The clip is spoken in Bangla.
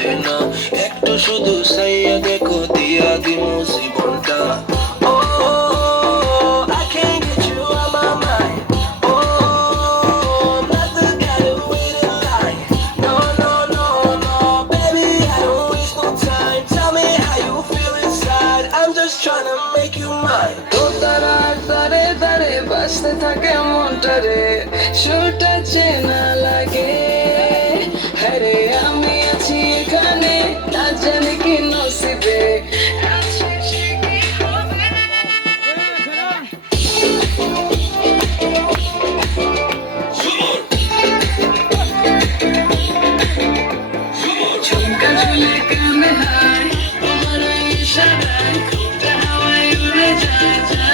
চলে না। একটু শুধু সাইয়া দেখো, দিয়া দিমু জীবনটা। দোতারা তারে তারে বাঁচতে থাকে মনটা রে। সুরটা চেয়ে কামে হায় তোমার ইশারায় হাওয়ায় উড়ে যা যা